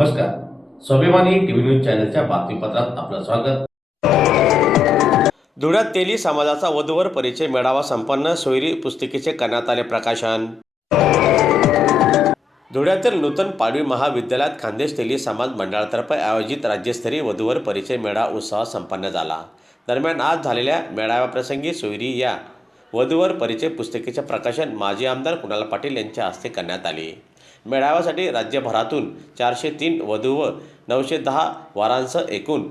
नमस्कार. स्वाभिमानी TV news चॅनलच्या बातमीपत्रात आपलं स्वागत. धुळ्यात तेली समाजाचा वधूवर परिचय मेळावा संपन्न सोयरी पुस्तिकेचे करण्यात आले प्रकाशन. धुळ्यातील नूतन पाडवी महाविद्यालयात खानदेश तेली समाज मंडळातर्फे आयोजित राज्यस्तरीय वधूवर परिचय मेळावा उत्साह संपन्न झाला. दरम्यान आज झालेल्या मेळाव्याप्रसंगी सोयरी या वधूवर परिचय पुस्तिकेचे प्रकाशन माजी आमदार कुणाल पाटील यांच्या हस्ते करण्यात आले. मेळाव्यासाठी राज्यभरातून चारशे तीन वधू व नऊशे दहा वारांसह एकूण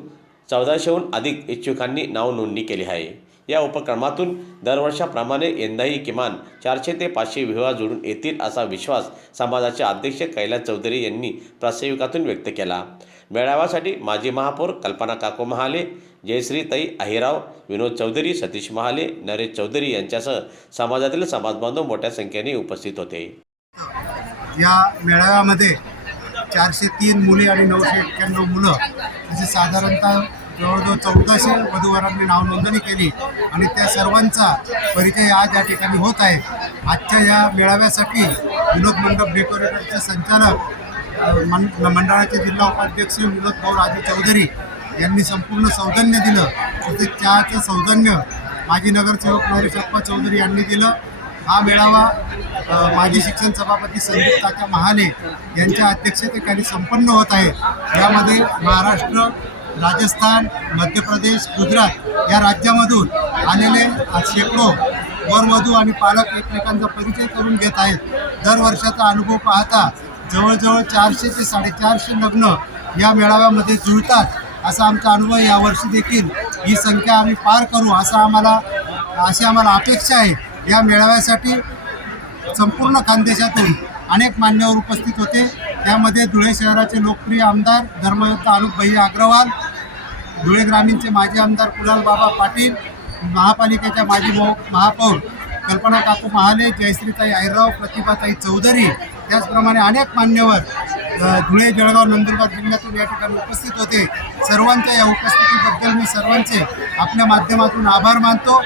चौदाशेहून अधिक इच्छुकांनी नाव नोंदणी केली आहे. या उपक्रमातून दरवर्षाप्रमाणे यंदाही किमान चारशे ते पाचशे विवाह जोडून येतील असा विश्वास समाजाचे अध्यक्ष कैलास चौधरी यांनी प्रास्ताविकातून व्यक्त केला. मेळाव्यासाठी माजी महापौर कल्पना काको महाले जयश्रीताई अहिराव विनोद चौधरी सतीश महाले नरेश चौधरी यांच्यासह समाजातील समाजबांधव मोठ्या संख्येने उपस्थित होते. या मेळाव्यामध्ये चारशे तीन मुले आणि नऊशे एक्क्याण्णव मुलं असे साधारणतः जवळजवळ चौदाशे वधूवरांनी नाव नोंदणी केली आणि त्या सर्वांचा परिचय आज या ठिकाणी होत आहे. आजच्या या मेळाव्यासाठी विनोद मंडप डेकोरेटरचे संचालक मं मंडळाचे जिल्हा उपाध्यक्ष विनोद भाऊ राजू चौधरी यांनी संपूर्ण सौजन्य दिलं. तसेच चहाचं सौजन्य माजी नगरसेवक नरेशप्पा चौधरी यांनी दिलं. हा मेळावा माजी शिक्षण सभापती संदीप काका महाले यांच्या अध्यक्षतेखाली संपन्न होत आहे. यामध्ये महाराष्ट्र राजस्थान मध्य प्रदेश गुजरात या राज्यामधून आलेले शेकडो वरवधू आणि पालक एकमेकांचा परिचय करून घेत आहेत. दरवर्षाचा अनुभव पाहता जवळजवळ चारशे ते साडेचारशे लग्न या मेळाव्यामध्ये जुळतात असा आमचा अनुभव यावर्षी देखील ही संख्या आम्ही पार करू असा आम्हाला अशी आम्हाला अपेक्षा आहे. या मेळाव्यासाठी संपूर्ण खानदेशातून अनेक मान्यवर उपस्थित होते. त्यामध्ये धुळे शहराचे लोकप्रिय आमदार धर्मयुक्त अनुप अग्रवाल धुळे ग्रामीणचे माजी आमदार कुलालबाबा पाटील महापालिकेच्या माजी मो- महापौर कल्पना काकू महाले जयश्रीताई आयराव प्रतिभाताई चौधरी त्याचप्रमाणे अनेक मान्यवर धुळे जळगाव नंदुरबार जिल्ह्यातून या ठिकाणी उपस्थित होते. सर्वांच्या या उपस्थितीबद्दल मी सर्वांचे आपल्या माध्यमातून आभार मानतो.